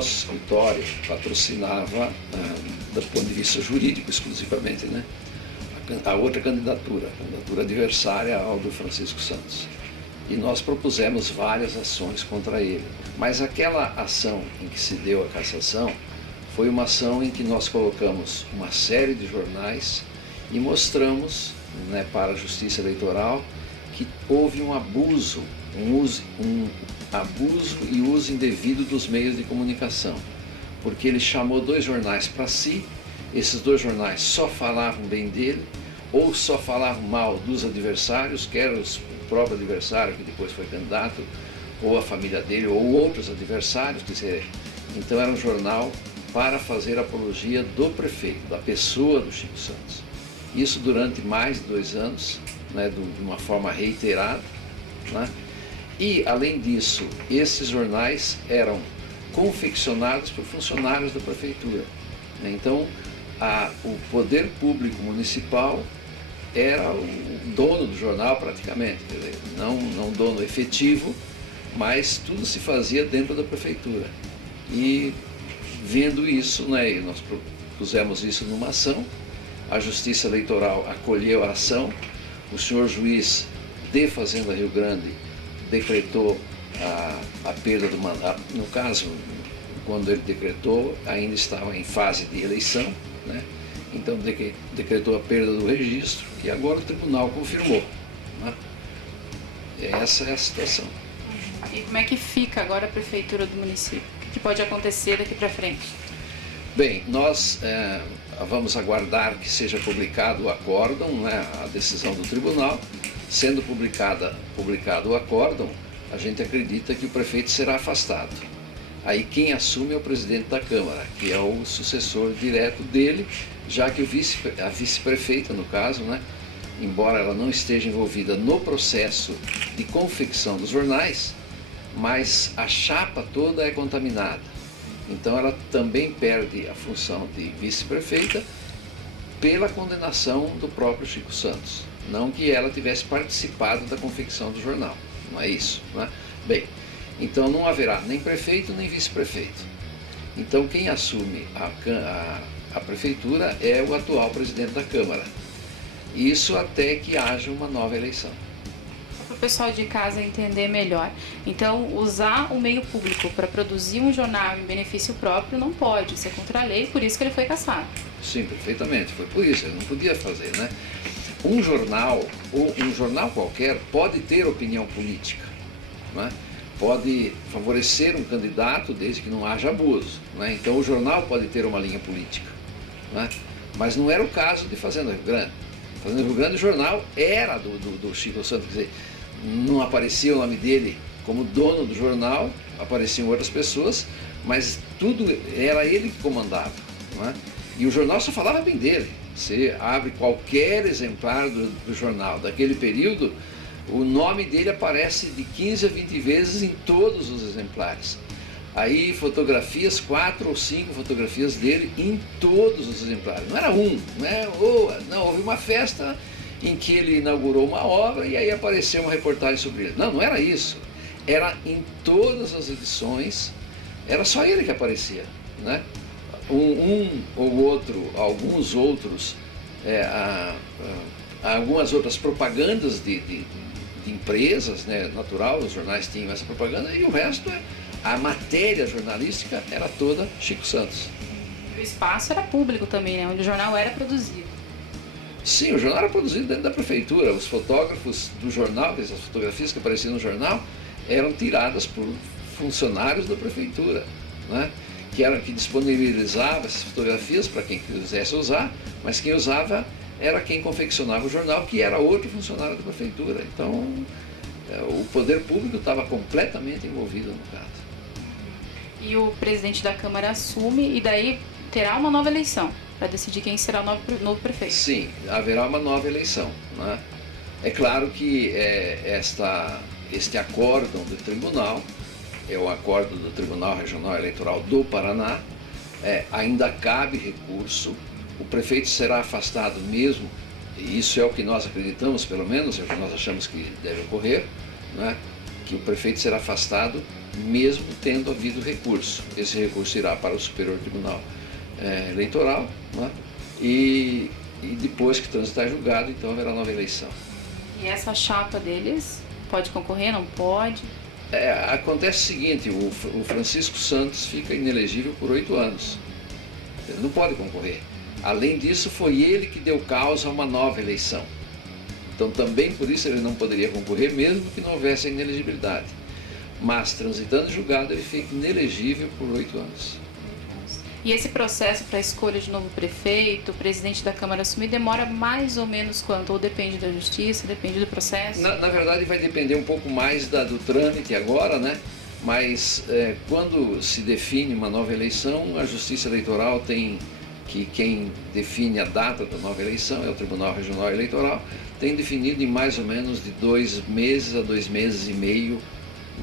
nosso escritório patrocinava, do ponto de vista jurídico exclusivamente, né, a outra candidatura, a candidatura adversária ao do Francisco Santos. E nós propusemos várias ações contra ele. Mas aquela ação em que se deu a cassação foi uma ação em que nós colocamos uma série de jornais e mostramos, né, para a Justiça Eleitoral que houve um abuso, abuso e uso indevido dos meios de comunicação. Porque ele chamou 2 jornais para si, esses 2 jornais só falavam bem dele, ou só falavam mal dos adversários, quer o próprio adversário que depois foi candidato, ou a família dele, ou outros adversários, quer dizer, então era um jornal para fazer apologia do prefeito, da pessoa do Chico Santos. Isso durante mais de 2 anos, né, de uma forma reiterada, né? E, além disso, esses jornais eram confeccionados por funcionários da prefeitura, né? Então, o poder público municipal era o dono do jornal praticamente, quer dizer, não dono efetivo, mas tudo se fazia dentro da prefeitura. E vendo isso, né, nós propusemos isso numa ação, a Justiça Eleitoral acolheu a ação, o senhor juiz de Fazenda Rio Grande decretou a perda do mandato. No caso, quando ele decretou, ainda estava em fase de eleição, né? Então decretou a perda do registro, e agora o tribunal confirmou, né? Essa é a situação. E como é que fica agora a prefeitura do município? O que pode acontecer daqui para frente? Bem, nós vamos aguardar que seja publicado o acórdão, né, a decisão do tribunal. Sendo publicado o acórdão, a gente acredita que o prefeito será afastado. Aí quem assume é o presidente da Câmara, que é o sucessor direto dele, já que a vice-prefeita, no caso, né, embora ela não esteja envolvida no processo de confecção dos jornais, mas a chapa toda é contaminada. Então ela também perde a função de vice-prefeita pela condenação do próprio Chico Santos. Não que ela tivesse participado da confecção do jornal, não é isso, né? Bem, então não haverá nem prefeito nem vice-prefeito. Então quem assume a prefeitura é o atual presidente da Câmara. Isso até que haja uma nova eleição. Para o pessoal de casa entender melhor, então usar o meio público para produzir um jornal em benefício próprio não pode, isso é contra a lei, por isso que ele foi cassado. Sim, perfeitamente, foi por isso, ele não podia fazer, né? Um jornal, ou um jornal qualquer, pode ter opinião política, né? Pode favorecer um candidato desde que não haja abuso, né? Então o jornal pode ter uma linha política, né? Mas não era o caso de Fazenda Rio Grande. Fazenda Rio Grande, o jornal era do Chico Santos, quer dizer, não aparecia o nome dele como dono do jornal, apareciam outras pessoas, mas tudo era ele que comandava, não é? E o jornal só falava bem dele. Você abre qualquer exemplar do jornal daquele período, o nome dele aparece de 15 a 20 vezes em todos os exemplares. Aí fotografias, 4 ou 5 fotografias dele em todos os exemplares. Não era um, né? Não, houve uma festa em que ele inaugurou uma obra e aí apareceu uma reportagem sobre ele. Não, não era isso. Era em todas as edições, era só ele que aparecia, né? Um ou outro, alguns outros, algumas outras propagandas de empresas, né? Natural, os jornais tinham essa propaganda, e o resto, a matéria jornalística era toda Chico Santos. O espaço era público também, né? Onde o jornal era produzido. Sim, o jornal era produzido dentro da prefeitura. Os fotógrafos do jornal, as fotografias que apareciam no jornal, eram tiradas por funcionários da prefeitura, né? Que disponibilizava essas fotografias para quem quisesse usar, mas quem usava era quem confeccionava o jornal, que era outro funcionário da prefeitura. Então, o poder público estava completamente envolvido no caso. E o presidente da Câmara assume, e daí terá uma nova eleição para decidir quem será o novo prefeito. Sim, haverá uma nova eleição, né? É claro que este acórdão do tribunal, é o acórdão do Tribunal Regional Eleitoral do Paraná, ainda cabe recurso, o prefeito será afastado mesmo, e isso é o que nós acreditamos, pelo menos, é o que nós achamos que deve ocorrer, né? Que o prefeito será afastado mesmo tendo havido recurso. Esse recurso irá para o Superior Tribunal Eleitoral, né? E depois que transitar julgado, então haverá nova eleição. E essa chapa deles pode concorrer, não pode? Acontece o seguinte, o Francisco Santos fica inelegível por 8 anos. Ele não pode concorrer. Além disso, foi ele que deu causa a uma nova eleição. Então também por isso ele não poderia concorrer, mesmo que não houvesse a inelegibilidade. Mas transitando julgado, ele fica inelegível por 8 anos. E esse processo para a escolha de novo prefeito, presidente da Câmara assumir, demora mais ou menos quanto? Ou depende da justiça, depende do processo? Na verdade vai depender um pouco mais do trâmite agora, né? Mas quando se define uma nova eleição, a Justiça Eleitoral tem que quem define a data da nova eleição é o Tribunal Regional Eleitoral, tem definido em mais ou menos de 2 meses a 2 meses e meio,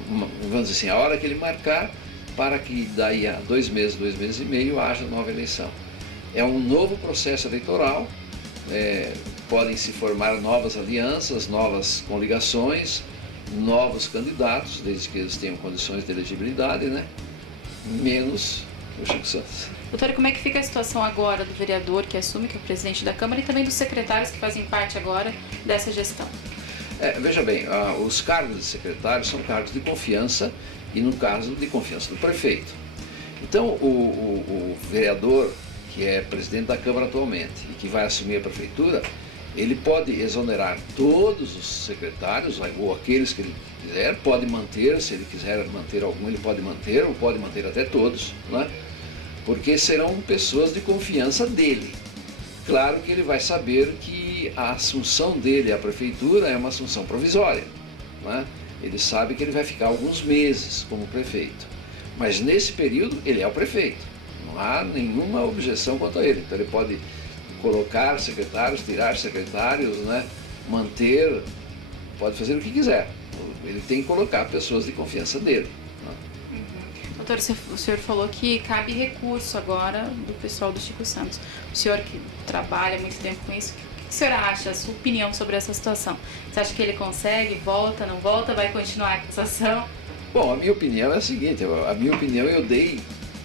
vamos dizer assim, a hora que ele marcar, para que daí a 2 meses e meio haja nova eleição. É um novo processo eleitoral, podem se formar novas alianças, novas coligações, novos candidatos, desde que eles tenham condições de elegibilidade, né? Menos o Chico Santos. Doutor, como é que fica a situação agora do vereador que assume, que é o presidente da Câmara, e também dos secretários que fazem parte agora dessa gestão? Veja bem, os cargos de secretário são cargos de confiança, e no caso de confiança do prefeito. Então o vereador, que é presidente da Câmara atualmente e que vai assumir a prefeitura, ele pode exonerar todos os secretários, ou aqueles que ele quiser, pode manter, se ele quiser manter algum, ele pode manter, ou pode manter até todos, né? Porque serão pessoas de confiança dele. Claro que ele vai saber que a assunção dele à prefeitura é uma assunção provisória, né? Ele sabe que ele vai ficar alguns meses como prefeito, mas nesse período ele é o prefeito, não há nenhuma objeção quanto a ele. Então ele pode colocar secretários, tirar secretários, né? Manter, pode fazer o que quiser. Ele tem que colocar pessoas de confiança dele. Doutor, o senhor falou que cabe recurso agora do pessoal do Chico Santos. O senhor que trabalha muito tempo com isso, o que o senhor acha, a sua opinião sobre essa situação? Você acha que ele consegue, volta, não volta, vai continuar com essa ação? Bom, a minha opinião é a seguinte, a minha opinião eu dei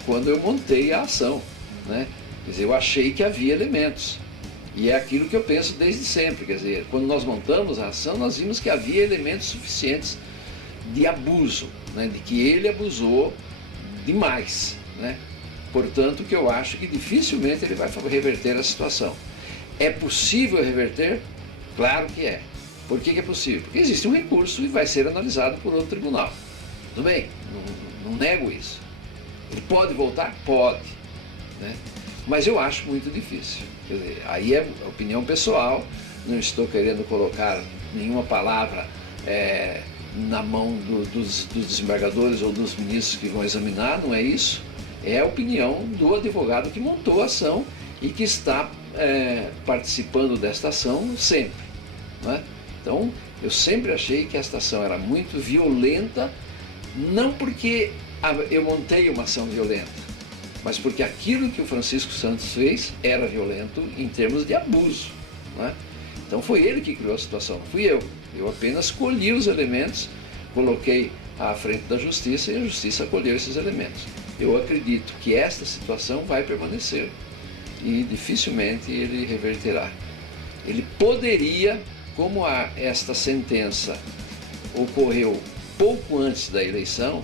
quando eu montei a ação, né? Quer dizer, eu achei que havia elementos, e é aquilo que eu penso desde sempre, quer dizer, quando nós montamos a ação, nós vimos que havia elementos suficientes de abuso, né? De que ele abusou demais, né? Portanto, que eu acho que dificilmente ele vai reverter a situação. É possível reverter? Claro que é. Por que é possível? Porque existe um recurso e vai ser analisado por outro tribunal. Tudo bem, não nego isso. Ele pode voltar? Pode, né? Mas eu acho muito difícil. Quer dizer, aí é opinião pessoal, não estou querendo colocar nenhuma palavra na mão dos desembargadores ou dos ministros que vão examinar, não é isso. É a opinião do advogado que montou a ação e que está participando desta ação sempre, né? Então, eu sempre achei que esta ação era muito violenta, não porque eu montei uma ação violenta, mas porque aquilo que o Francisco Santos fez era violento em termos de abuso, né? Então foi ele que criou a situação, não fui eu. Eu apenas colhi os elementos, coloquei à frente da justiça e a justiça acolheu esses elementos. Eu acredito que esta situação vai permanecer e dificilmente ele reverterá. Ele poderia, como esta sentença ocorreu pouco antes da eleição,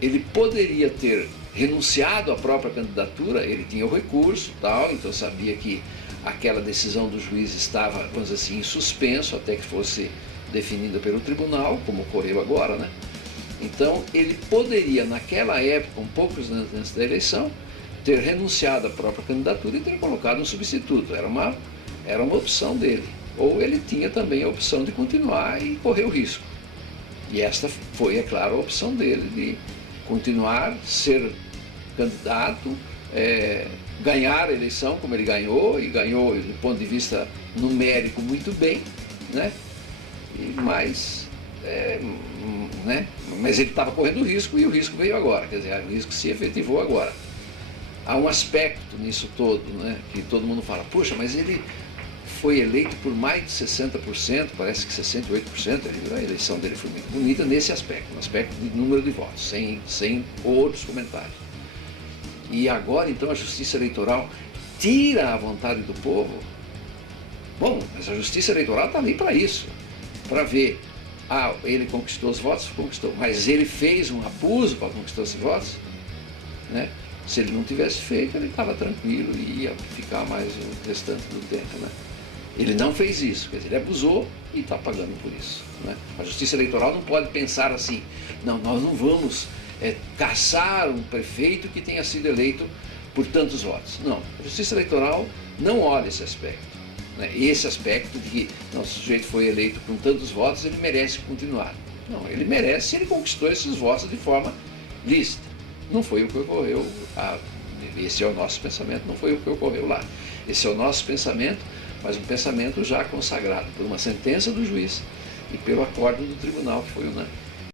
ele poderia ter renunciado à própria candidatura, ele tinha o recurso, tal, então sabia que aquela decisão do juiz estava, vamos dizer assim, em suspenso até que fosse definida pelo tribunal, como ocorreu agora, né? Então ele poderia, naquela época, um pouco antes da eleição, ter renunciado à própria candidatura e ter colocado um substituto. Era uma opção dele. Ou ele tinha também a opção de continuar e correr o risco. E esta foi, é claro, a opção dele de continuar, ser candidato, ganhar a eleição como ele ganhou, e ganhou do ponto de vista numérico muito bem, né? Mas ele estava correndo risco e o risco veio agora, quer dizer, o risco se efetivou agora. Há um aspecto nisso todo, né, que todo mundo fala, puxa, mas ele foi eleito por mais de 60%, parece que 68%, a eleição dele foi muito bonita nesse aspecto, no aspecto de número de votos, sem outros comentários. E agora, então, a Justiça Eleitoral tira a vontade do povo. Bom, mas a Justiça Eleitoral está ali para isso, para ver, ele conquistou os votos, conquistou, mas ele fez um abuso para conquistar esses votos, né? Se ele não tivesse feito, ele estava tranquilo e ia ficar mais o restante do tempo, né? Ele não fez isso, quer dizer, ele abusou e está pagando por isso, né? A Justiça Eleitoral não pode pensar assim, não, nós não vamos caçar um prefeito que tenha sido eleito por tantos votos. Não, a Justiça Eleitoral não olha esse aspecto, né? Esse aspecto de que o sujeito foi eleito com tantos votos, ele merece continuar. Não, ele merece se ele conquistou esses votos de forma lícita. Não foi o que ocorreu, esse é o nosso pensamento, não foi o que ocorreu lá. Esse é o nosso pensamento, mas um pensamento já consagrado por uma sentença do juiz e pelo acórdão do tribunal que foi unânime.